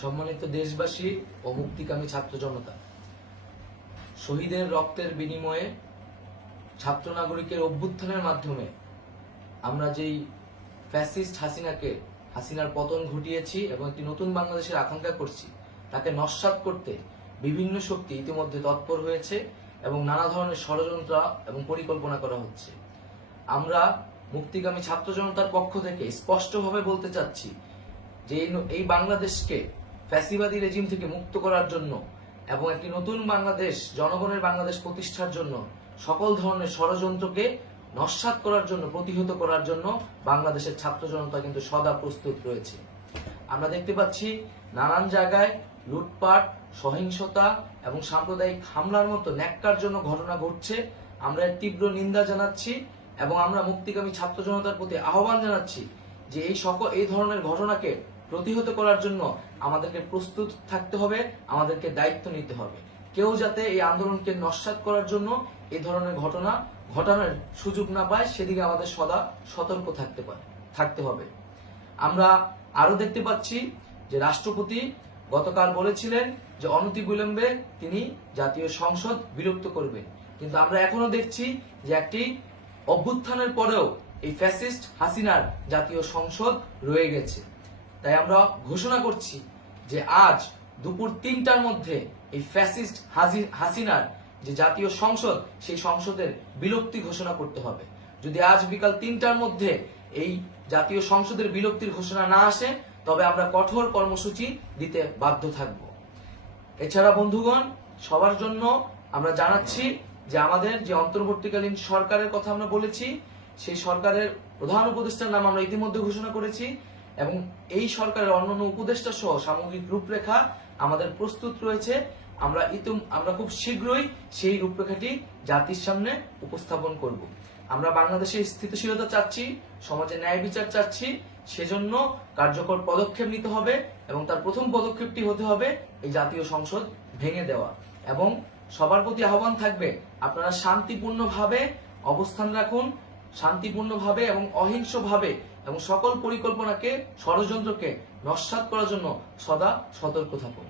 সম্মানিত দেশবাসী ও মুক্তিকামী ছাত্র জনতা, শহীদের রক্তের বিনিময়ে ছাত্র নাগরিকের অভ্যুত্থানের মাধ্যমে আমরা যেই ফ্যাসিস্ট হাসিনার পতন ঘটিয়েছি এবং একটি নতুন বাংলাদেশের আকাঙ্ক্ষা করছি, তাকে নস্যাৎ করতে বিভিন্ন শক্তি ইতিমধ্যে তৎপর হয়েছে এবং নানা ধরনের ষড়যন্ত্র এবং পরিকল্পনা করা হচ্ছে। আমরা মুক্তিকামী ছাত্র জনতার পক্ষ থেকে স্পষ্টভাবে বলতে চাচ্ছি যে এই বাংলাদেশকে ফ্যাসিবাদী রেজিম থেকে মুক্ত করার জন্য এবং একটি নতুন বাংলাদেশ, জনগণের বাংলাদেশ প্রতিষ্ঠার জন্য সকল ধরনের ষড়যন্ত্রকে নস্যাৎ করার জন্য, প্রতিহত করার জন্য বাংলাদেশের ছাত্র জনতা কিন্তু সদা প্রস্তুত রয়েছে। আমরা দেখতে পাচ্ছি নানান জায়গায় লুটপাট, সহিংসতা এবং সাম্প্রদায়িক হামলার মতো ন্যাক্কারজনক ঘটনা ঘটছে। আমরা এর তীব্র নিন্দা জানাচ্ছি এবং আমরা মুক্তিকামী ছাত্র জনতার প্রতি আহ্বান জানাচ্ছি যে এই ধরনের ঘটনাকে প্রতিহত করার জন্য আমাদেরকে প্রস্তুত থাকতে হবে, আমাদেরকে দায়িত্ব নিতে হবে। কেউ যাতে এই আন্দোলনকে নস্যাৎ করার জন্য এই ধরনের ঘটনা ঘটানোর সুযোগ না পায়, সেদিকে আমাদের সদা সতর্ক থাকতে হবে। আমরা আরো দেখতে পাচ্ছি যে রাষ্ট্রপতি গতকাল বলেছিলেন যে অনতিবিলম্বে তিনি জাতীয় সংসদ বিলুপ্ত করবেন, কিন্তু আমরা এখনো দেখছি যে একটি অভ্যুত্থানের পরেও এই ফ্যাসিস্ট হাসিনার জাতীয় সংসদ রয়ে গেছে। তাই আমরা ঘোষণা করছি যে আজ দুপুর ৩টার মধ্যে এই ফ্যাসিস্ট হাসিনার যে জাতীয় সংসদ, সেই সংসদের বিলুপ্তি ঘোষণা করতে হবে। যদি আজ বিকাল ৩টার মধ্যে এই জাতীয় সংসদের বিলুপ্তির ঘোষণা না আসে, তবে আমরা কঠোর কর্মসূচি দিতে বাধ্য থাকব। এছাড়া বন্ধুগণ, সবার জন্য আমরা জানাচ্ছি যে আমাদের যে অন্তর্বর্তীকালীন সরকারের কথা আমরা বলেছি, সেই সরকারের প্রধান উপদেষ্টার নাম আমরা ইতিমধ্যে ঘোষণা করেছি এবং এই সরকারের অন্যান্য উপদেষ্টা সহ সামগ্রিক রূপরেখা আমাদের প্রস্তুত রয়েছে। আমরা খুব শীঘ্রই সেই রূপরেখাটি জাতির সামনে উপস্থাপন করব। আমরা বাংলাদেশে স্থিতিশীলতা চাচ্ছি, সমাজে ন্যায় বিচার চাচ্ছি, সেজন্য কার্যকর পদক্ষেপ নিতে হবে এবং তার প্রথম পদক্ষেপটি হতে হবে এই জাতীয় সংসদ ভেঙে দেওয়া। এবং সবার প্রতি আহ্বান থাকবে, আপনারা শান্তিপূর্ণভাবে অবস্থান রাখুন, শান্তিপূর্ণভাবে এবং অহিংসভাবে এবং সকল পরিকল্পনাকে, ষড়যন্ত্রকে নস্যাৎ করার জন্য সদা সতর্ক থাকুন।